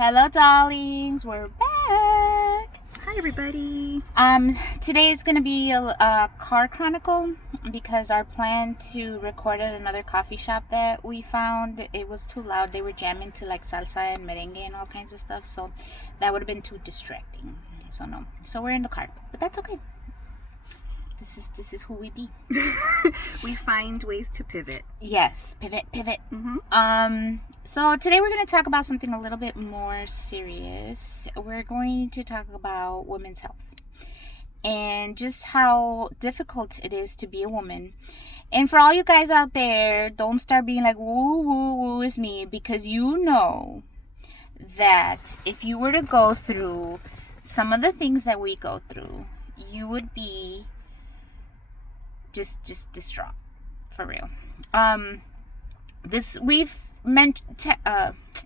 Hello, darlings. We're back. Hi, everybody. Today is gonna be a car chronicle because our plan to record at another coffee shop that we found, it was too loud. They were jamming to like salsa and merengue and all kinds of stuff, so that would have been too distracting. So no. So we're in the car, but that's okay. This is who we be. We find ways to pivot. Yes, pivot. Mm-hmm. So today we're going to talk about something a little bit more serious. We're going to talk about women's health and just how difficult it is to be a woman. And for all you guys out there, don't start being like, woo, woo, woo is me, because you know that if you were to go through some of the things that we go through, you would be just distraught, for real. We've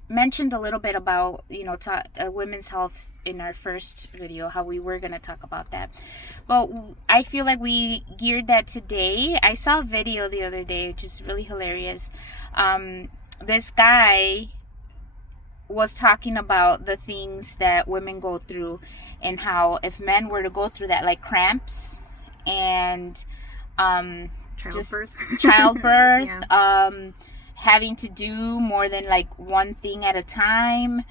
mentioned a little bit about women's health in our first video, how we were going to talk about that, but I feel like we geared that today. I saw a video the other day which is really hilarious. This guy was talking about the things that women go through and how if men were to go through that, like cramps and childbirth, Yeah. Having to do more than like one thing at a time,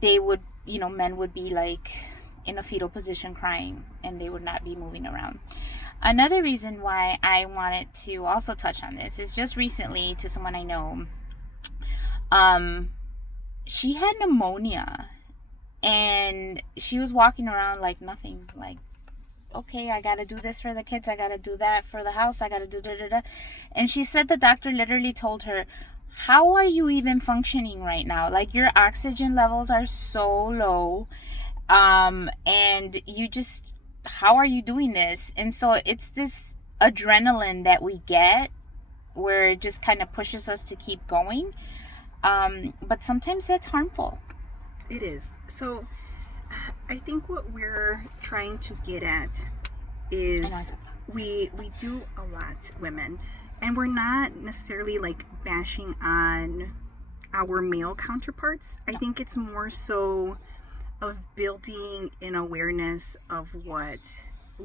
they would, men would be like in a fetal position crying and they would not be moving around. Another reason why I wanted to also touch on this is just recently, to someone I know, she had pneumonia and she was walking around like nothing, like, okay, I gotta do this for the kids, I gotta do that for the house, I gotta do da-da-da. And she said the doctor literally told her, how are you even functioning right now? Like, your oxygen levels are so low, and you just, how are you doing this? And so it's this adrenaline that we get where it just kind of pushes us to keep going, but sometimes that's harmful. It is. So I think what we're trying to get at is we do a lot, women, and we're not necessarily like bashing on our male counterparts. I think it's more so of building an awareness of what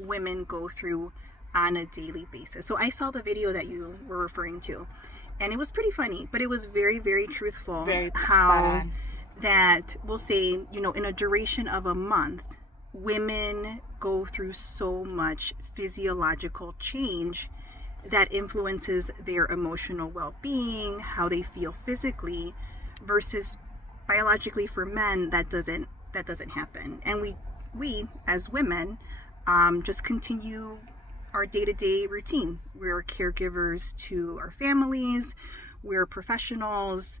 women go through on a daily basis. So I saw the video that you were referring to, and it was pretty funny, but it was very, very truthful. Very how spot on. That we'll say, in a duration of a month, women go through so much physiological change that influences their emotional well-being, how they feel physically, versus biologically for men that doesn't happen. And we as women just continue our day-to-day routine. We're caregivers to our families, we're professionals,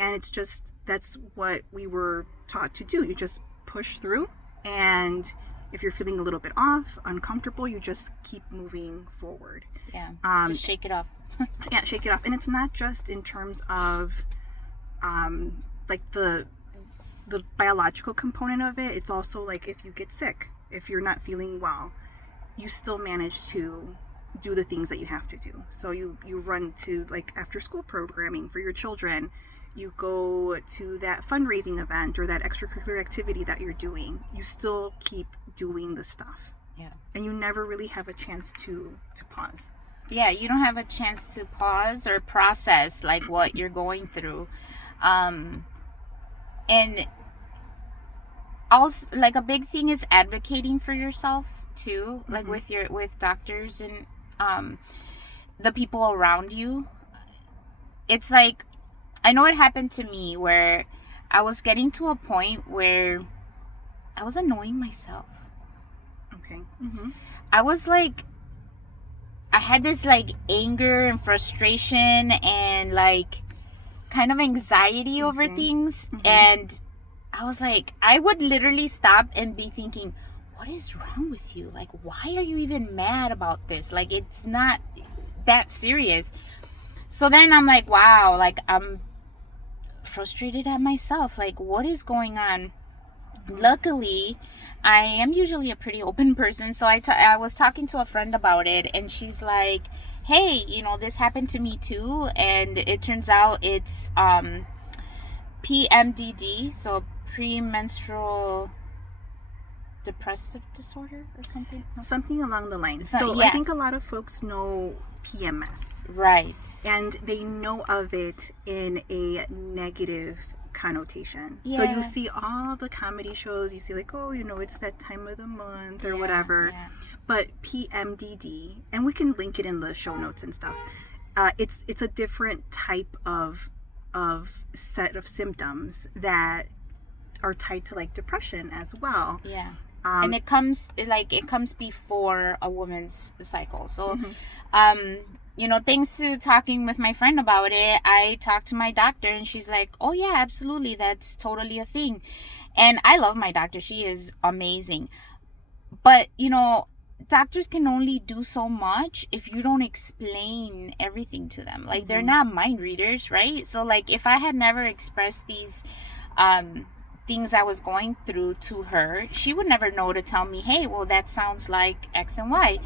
and it's just, that's what we were taught to do. You just push through, and if you're feeling a little bit off, uncomfortable, you just keep moving forward. Yeah, just shake it off. Yeah, shake it off. And it's not just in terms of like the biological component of it. It's also like if you get sick, if you're not feeling well, you still manage to do the things that you have to do. So you run to like after school programming for your children. You go to that fundraising event or that extracurricular activity that you're doing. You still keep doing the stuff. Yeah. And you never really have a chance to pause. Yeah, you don't have a chance to pause or process like what you're going through. And also, like, a big thing is advocating for yourself too, like with doctors and the people around you. It's like, I know it happened to me where I was getting to a point where I was annoying myself. Okay. I was like, I had this like anger and frustration and like kind of anxiety over things. And I was like, I would literally stop and be thinking, what is wrong with you? Like, why are you even mad about this? Like, it's not that serious. So then I'm like, wow, like, I'm frustrated at myself. Like, what is going on? Luckily, I am usually a pretty open person, so I was talking to a friend about it, and she's like, hey, this happened to me too, and it turns out it's PMDD, so premenstrual depressive disorder or something. Something along the lines. So yeah. I think a lot of folks know PMS. Right. And they know of it in a negative connotation. Yeah. So you see all the comedy shows, you see like, oh, you know, it's that time of the month or whatever. Yeah. But PMDD, and we can link it in the show notes and stuff. It's a different type of set of symptoms that are tied to like depression as well. Yeah. And it comes before a woman's cycle. So, you know, thanks to talking with my friend about it, I talked to my doctor and she's like, oh yeah, absolutely. That's totally a thing. And I love my doctor. She is amazing. But, you know, doctors can only do so much if you don't explain everything to them. Like, they're not mind readers, right? So, like, if I had never expressed these things I was going through to her, she would never know to tell me, hey, well, that sounds like X and Y.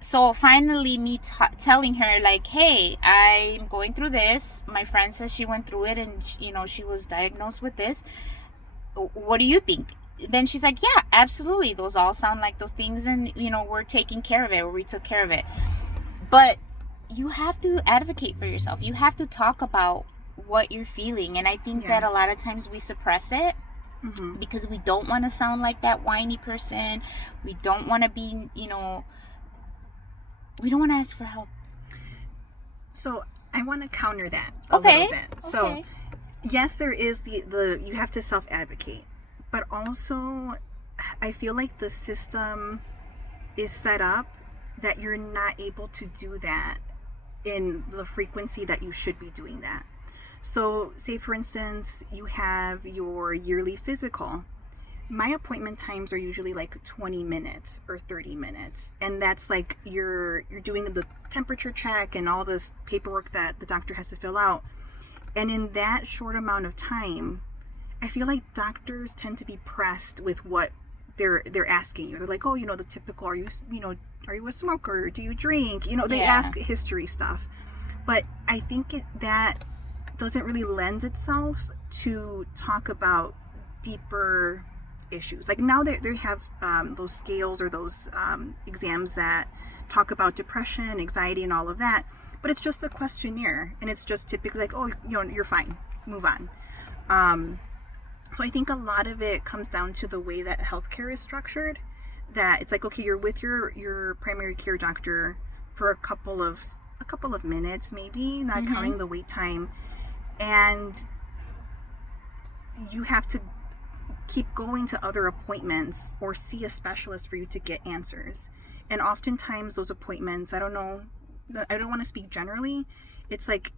So finally me telling her like, hey, I'm going through this. My friend says she went through it and, you know, she was diagnosed with this. What do you think? Then she's like, yeah, absolutely. Those all sound like those things. And, you know, we're taking care of it, or we took care of it. But you have to advocate for yourself. You have to talk about what you're feeling. And I think that a lot of times we suppress it because we don't want to sound like that whiny person. We don't want to be, you know, we don't want to ask for help. So I want to counter that a little bit. So okay. Yes, there is the you have to self-advocate, but also I feel like the system is set up that you're not able to do that in the frequency that you should be doing that. So say for instance, you have your yearly physical. My appointment times are usually like 20 minutes or 30 minutes. And that's like you're doing the temperature check and all this paperwork that the doctor has to fill out. And in that short amount of time, I feel like doctors tend to be pressed with what they're asking you. They're like, oh, you know, the typical, are you a smoker? Do you drink? You know, they ask history stuff. But I think that doesn't really lend itself to talk about deeper issues. Like now they have those scales or those exams that talk about depression, anxiety, and all of that. But it's just a questionnaire, and it's just typically like, oh, you know, you're fine, move on. So I think a lot of it comes down to the way that healthcare is structured. That it's like, okay, you're with your primary care doctor for a couple of minutes, maybe, not counting the wait time, and you have to keep going to other appointments or see a specialist for you to get answers. And oftentimes those appointments, I don't want to speak generally, it's like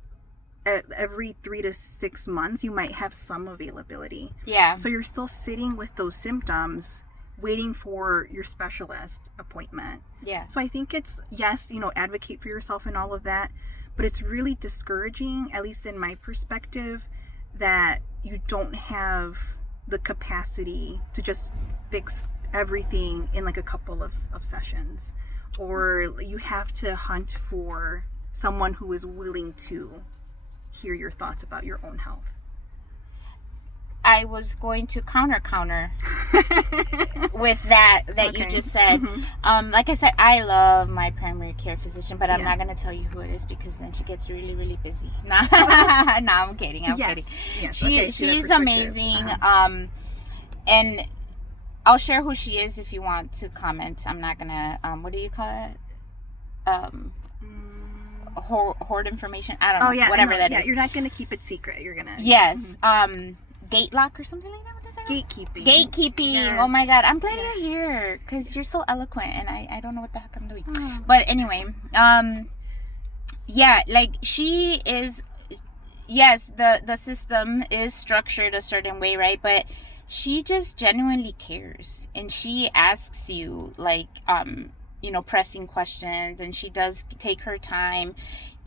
every 3 to 6 months you might have some availability. Yeah. So you're still sitting with those symptoms waiting for your specialist appointment. Yeah. So I think it's, yes, you know, advocate for yourself and all of that, but it's really discouraging, at least in my perspective, that you don't have the capacity to just fix everything in like a couple of sessions, or you have to hunt for someone who is willing to hear your thoughts about your own health. I was going to counter with that okay. You just said. Like I said, I love my primary care physician, but I'm not going to tell you who it is because then she gets really, really busy. No, I'm kidding. I'm kidding. Yes. She's amazing. And I'll share who she is if you want to comment. I'm not going to, what do you call it? Hoard information. I don't know. Whatever that is. You're not going to keep it secret. You're going to. Yes. Gate lock or something like that. What is that? Gatekeeping. Yes. Oh my God. I'm glad you're here because you're so eloquent and I don't know what the heck I'm doing. But anyway, like she is, yes, the system is structured a certain way, right? But she just genuinely cares and she asks you like, you know, pressing questions, and she does take her time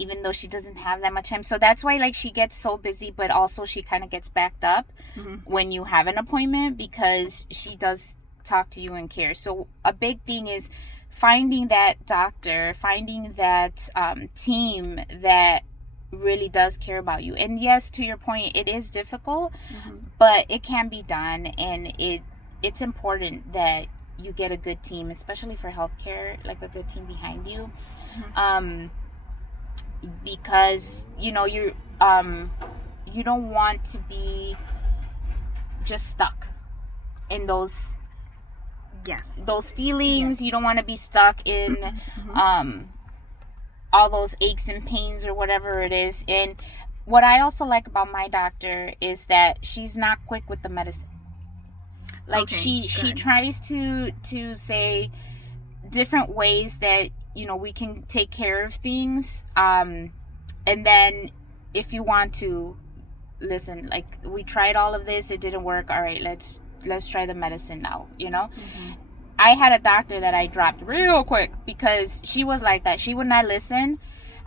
even though she doesn't have that much time. So that's why like she gets so busy, but also she kind of gets backed up when you have an appointment because she does talk to you and care. So a big thing is finding that doctor, finding that team that really does care about you. And yes, to your point, it is difficult, but it can be done, and it's important that you get a good team, especially for healthcare, like a good team behind you. Because you don't want to be just stuck in those feelings. You don't want to be stuck in all those aches and pains or whatever it is. And what I also like about my doctor is that she's not quick with the medicine. Like, she tries to say different ways that we can take care of things, and then if you want to listen, like, we tried all of this, it didn't work, all right, let's try the medicine now. I had a doctor that I dropped real quick because she was like that. She would not listen.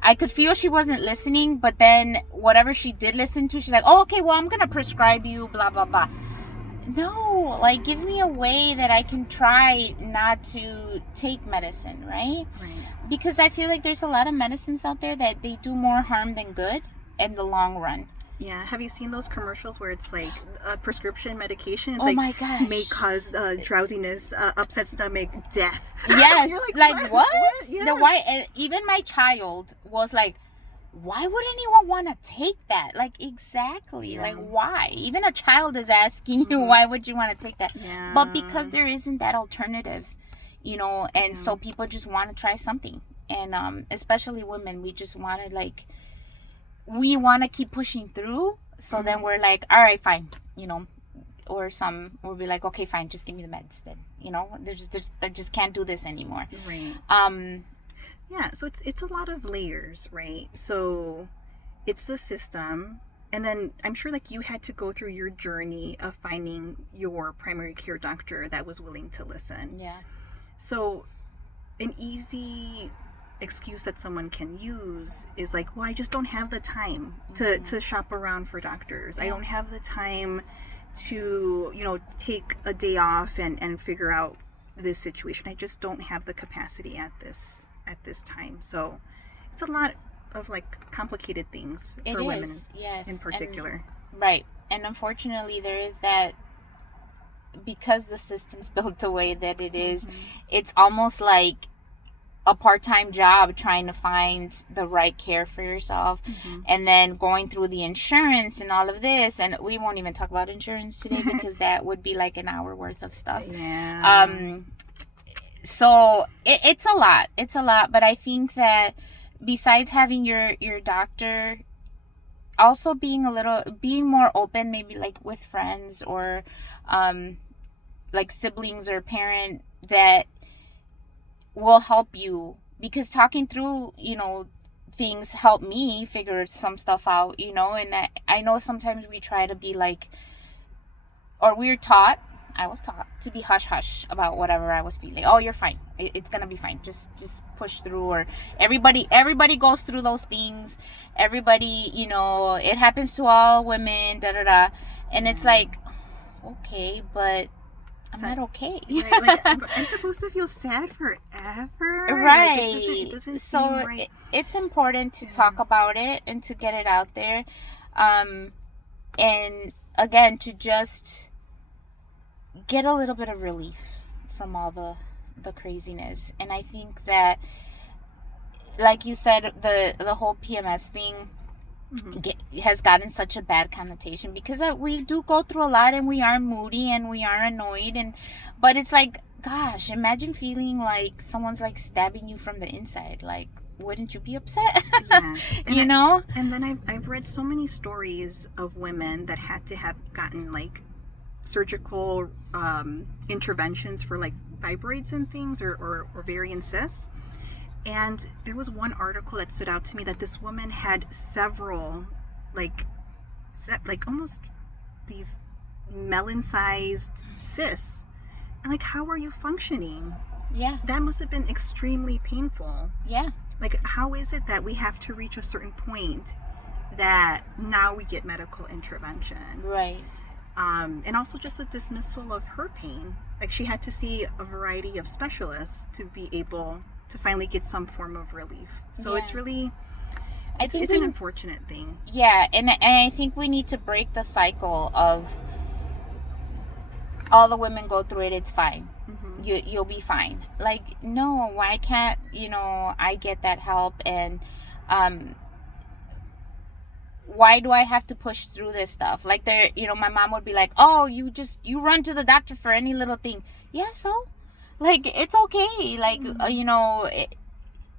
I could feel she wasn't listening, but then whatever she did listen to, she's like, oh, okay, well, I'm gonna prescribe you blah blah blah. No, like, give me a way that I can try not to take medicine, right? Because I feel like there's a lot of medicines out there that they do more harm than good in the long run. Yeah, have you seen those commercials where it's like a prescription medication? It's my gosh. May cause drowsiness, upset stomach, death. Yes, like what? Yeah. Why? And even my child was like, why would anyone want to take that? Like, exactly. Like, why? Even a child is asking you, why would you want to take that? Yeah. But because there isn't that alternative, and so people just want to try something. And especially women, we just want to, like, we want to keep pushing through. So then we're like, all right, fine, or we'll be like, okay, fine, just give me the meds then. They just can't do this anymore. Right. Yeah, so it's a lot of layers, right? So it's the system, and then I'm sure, like, you had to go through your journey of finding your primary care doctor that was willing to listen. Yeah. So an easy excuse that someone can use is like, well, I just don't have the time to shop around for doctors. I don't have the time to, take a day off and figure out this situation. I just don't have the capacity at this time. So it's a lot of, like, complicated things for women in particular. Right. And unfortunately, there is that, because the system's built the way that it is, it's almost like a part-time job trying to find the right care for yourself, and then going through the insurance and all of this. And we won't even talk about insurance today because that would be like an hour worth of stuff. So it's a lot, but I think that besides having your doctor, also being more open, maybe like with friends or like siblings or parent that will help you, because talking through things helped me figure some stuff out, and I know sometimes we try to be like, or I was taught to be hush-hush about whatever I was feeling. Oh, you're fine. It's going to be fine. Just push through. Or everybody goes through those things. Everybody, it happens to all women, da-da-da. And it's like, okay, but I'm not okay. Right, like, I'm supposed to feel sad forever? Right. Like, it doesn't so seem right. It's important to talk about it and to get it out there. And again, to just get a little bit of relief from all the craziness. And I think that, like you said, the whole PMS thing has gotten such a bad connotation because we do go through a lot, and we are moody and we are annoyed, but it's like, gosh, imagine feeling like someone's like stabbing you from the inside. Like, wouldn't you be upset? Yes. And then I've read so many stories of women that had to have gotten, like, surgical interventions for, like, fibroids and things, or ovarian cysts. And there was one article that stood out to me that this woman had several, like almost these melon-sized cysts. And, like, how are you functioning? Yeah. That must have been extremely painful. Yeah. Like, how is it that we have to reach a certain point that now we get medical intervention? Right. And also just the dismissal of her pain. Like, she had to see a variety of specialists to be able to finally get some form of relief. So it's really, I think it's an unfortunate thing. Yeah, and I think we need to break the cycle of all the women go through it, it's fine. Mm-hmm. You'll be fine. Like, no, why can't, I get that help? And why do I have to push through this stuff? Like, my mom would be like, oh, you run to the doctor for any little thing. Yeah, so like, it's okay. Like,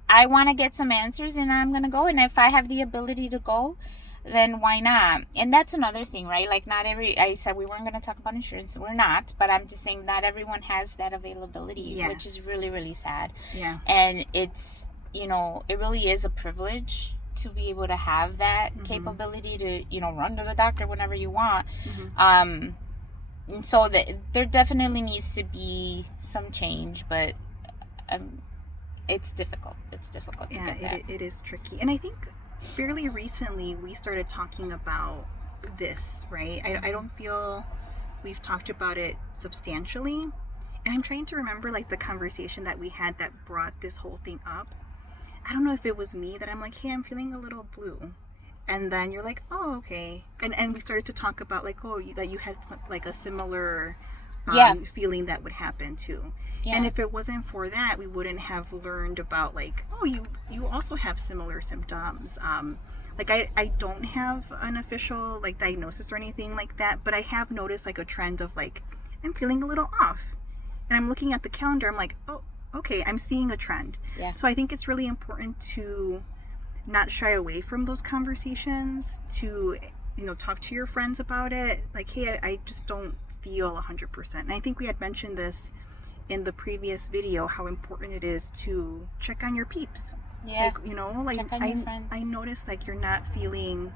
I want to get some answers, and I'm gonna go. And if I have the ability to go, then why not? And that's another thing, right? Like, I said we weren't going to talk about insurance. We're not, but I'm just saying not everyone has that availability, yes. which is really, really sad. Yeah. And it's, it really is a privilege to be able to have that mm-hmm. capability to, run to the doctor whenever you want. Mm-hmm. So there definitely needs to be some change, but it's difficult. It's difficult to get that. It is tricky. And I think fairly recently we started talking about this, right? I don't feel we've talked about it substantially. And I'm trying to remember like the conversation that we had that brought this whole thing up. I don't know if it was me that I'm like, hey, I'm feeling a little blue. And then you're like, oh, okay. And we started to talk about like, that you had like a similar feeling that would happen too. Yeah. And if it wasn't for that, we wouldn't have learned about like, oh, you also have similar symptoms. Like I don't have an official like diagnosis or anything like that, but I have noticed like a trend of like, I'm feeling a little off. And I'm looking at the calendar, I'm like, oh, okay, I'm seeing a trend. Yeah. So I think it's really important to not shy away from those conversations, to, talk to your friends about it. Like, hey, I just don't feel 100%. And I think we had mentioned this in the previous video, how important it is to check on your peeps. Yeah. Like, check on your friends. I noticed like you're not feeling,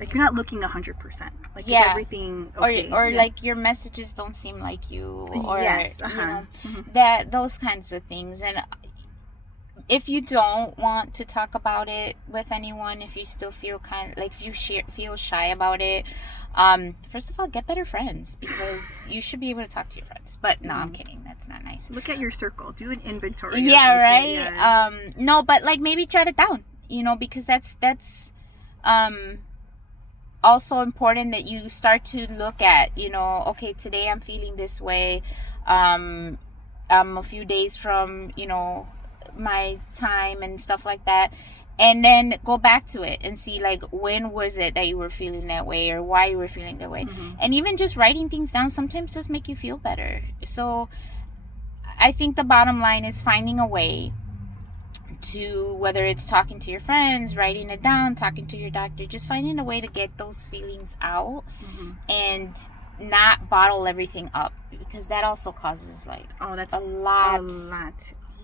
like you're not looking 100%. Like, is everything okay? Or like your messages don't seem like you. Or, yes. Mm-hmm. That those kinds of things. And if you don't want to talk about it with anyone, if you still feel if you feel shy about it, first of all, get better friends, because you should be able to talk to your friends. But no, I'm kidding. That's not nice. Look at your circle. Do an inventory. Yeah, right. Yeah. No, but like maybe jot it down. Because that's also important that you start to look at. Okay, today I'm feeling this way. I'm a few days from my time and stuff like that, and then go back to it and see like when was it that you were feeling that way, or why you were feeling that way. Mm-hmm. And even just writing things down sometimes does make you feel better. So I think the bottom line is finding a way to, whether it's talking to your friends, writing it down, talking to your doctor, just finding a way to get those feelings out. Mm-hmm. And not bottle everything up, because that also causes like that's a lot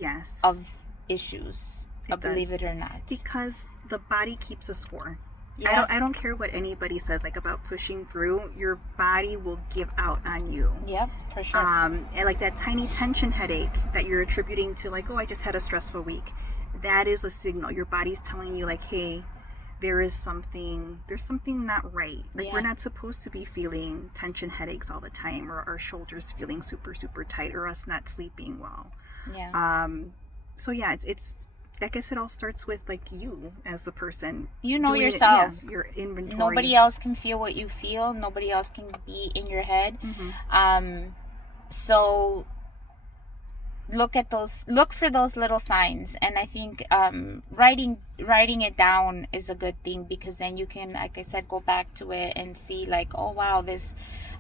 yes of issues. Believe it or not, because the body keeps a score. Yeah. I don't care what anybody says like about pushing through. Your body will give out on you. Yep, for sure. And like that tiny tension headache that you're attributing to like, oh, I just had a stressful week, that is a signal. Your body's telling you like, hey, there's something not right. Like, we're not supposed to be feeling tension headaches all the time, or our shoulders feeling super, super tight, or us not sleeping well. Yeah. So yeah, it's I guess it all starts with like you as the person. Yourself. Your inventory. Nobody else can feel what you feel. Nobody else can be in your head. Mm-hmm. So look for those little signs, and I think writing it down is a good thing, because then you can, like I said, go back to it and see like, oh wow,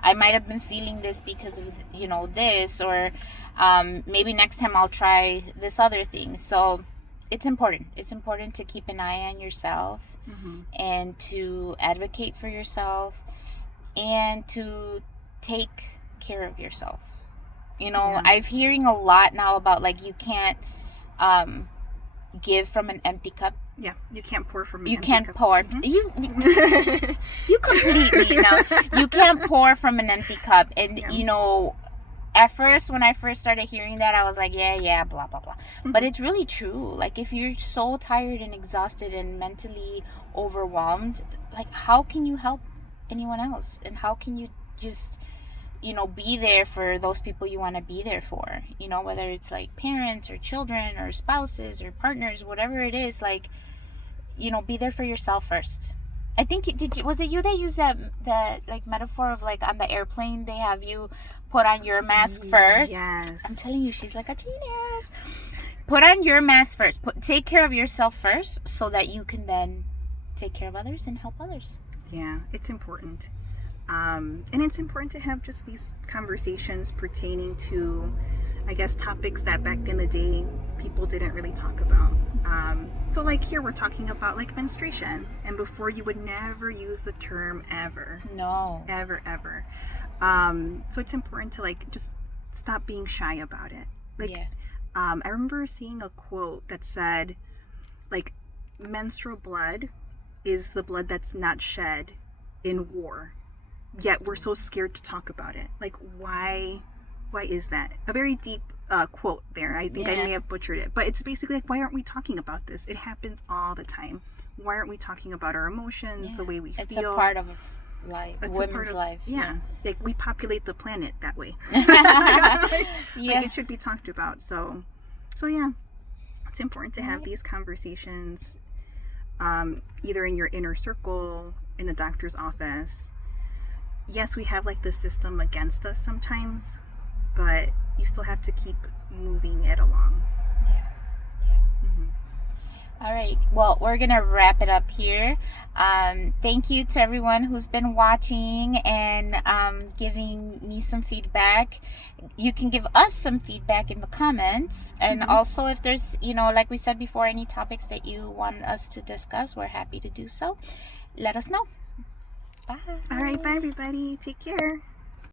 I might have been feeling this because of this, or maybe next time I'll try this other thing. So it's important to keep an eye on yourself. Mm-hmm. and to advocate for yourself, and to take care of yourself. I'm hearing a lot now about like you can't give from an empty cup. Yeah, you can't pour from an empty cup. You can't pour. Mm-hmm. You complete me now. You can't pour from an empty cup. And, at first, when I first started hearing that, I was like, yeah, blah, blah, blah. Mm-hmm. But it's really true. Like, if you're so tired and exhausted and mentally overwhelmed, like, how can you help anyone else? And how can you just be there for those people you want to be there for, whether it's like parents or children or spouses or partners, whatever it is, like, be there for yourself first. I think was it you that used that like metaphor of like on the airplane they have you put on your mask first? Yes. I'm telling you, she's like a genius. Put on your mask first. Take care of yourself first, so that you can then take care of others and help others. Yeah, it's important. And it's important to have just these conversations pertaining to, I guess, topics that back in the day people didn't really talk about. So like here we're talking about like menstruation, and before you would never use the term ever. No. Ever. So it's important to like just stop being shy about it. Like, yeah. I remember seeing a quote that said, like, menstrual blood is the blood that's not shed in war. Yet we're so scared to talk about it. Like, why is that? A very deep quote there. I think I may have butchered it. But it's basically like, why aren't we talking about this? It happens all the time. Why aren't we talking about our emotions, the way we feel? It's a part of life, women's life. Yeah. Like, we populate the planet that way. Like, it should be talked about. So yeah, it's important to have these conversations, either in your inner circle, in the doctor's office. Yes, we have like the system against us sometimes, but you still have to keep moving it along. All right. Well, we're going to wrap it up here. Thank you to everyone who's been watching and giving me some feedback. You can give us some feedback in the comments. And also, if there's, like we said before, any topics that you want us to discuss, we're happy to do so. Let us know. Bye. All right. Bye, everybody. Take care.